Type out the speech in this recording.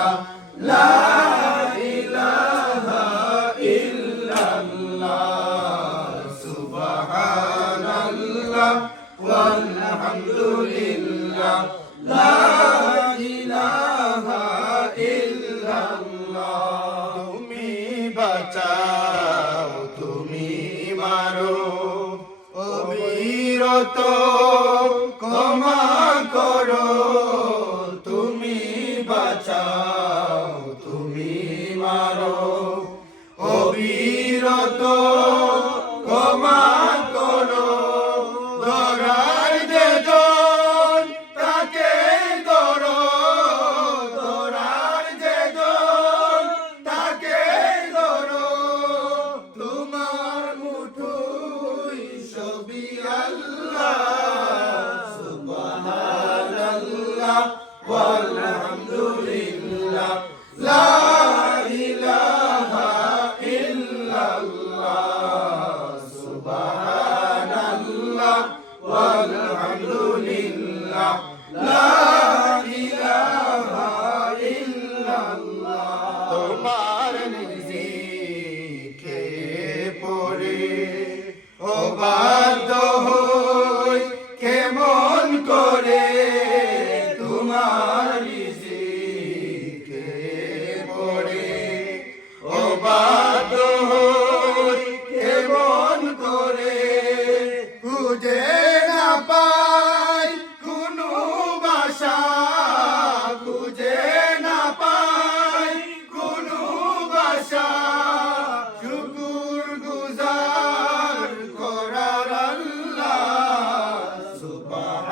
ইল্লাল্লাহ লা ইলাহা ইল্লাল্লাহ সুবহানাল্লাহ ওয়ালহামদুলিল্লাহ লা ইলাহা ইল্লাল্লাহ তুমি বাঁচাও তুমি মারো অবিরত ক্ষমা করো তুমি বাঁচাও তুমি মারো অবিরত ক্ষমা করো ধরার যেজন তাকে ধরো ধরার যেজন তাকে ধরো তোমার মুঠোয় সবই আল্লাহ সুবহানাল্লাহ ওয়ালহামদুলিল্লাহ লা ইলাহা ইল্লাল্লাহ সুবহানাল্লাহ ওয়ালহামদুলিল্লাহ লা ইলাহা ইল্লাল্লাহ তোমার নিজিকে পড়ে অবাধ্য হই কেমন করে তোমার নিজিকে পড়ে অবাধ্য হই কেমন করে খুঁজে না পাই কোনো ভাষা খুঁজে না পাই কোনো ভাষা শুকুর গুজার করার আল্লাহ সুবহানাল্লাহ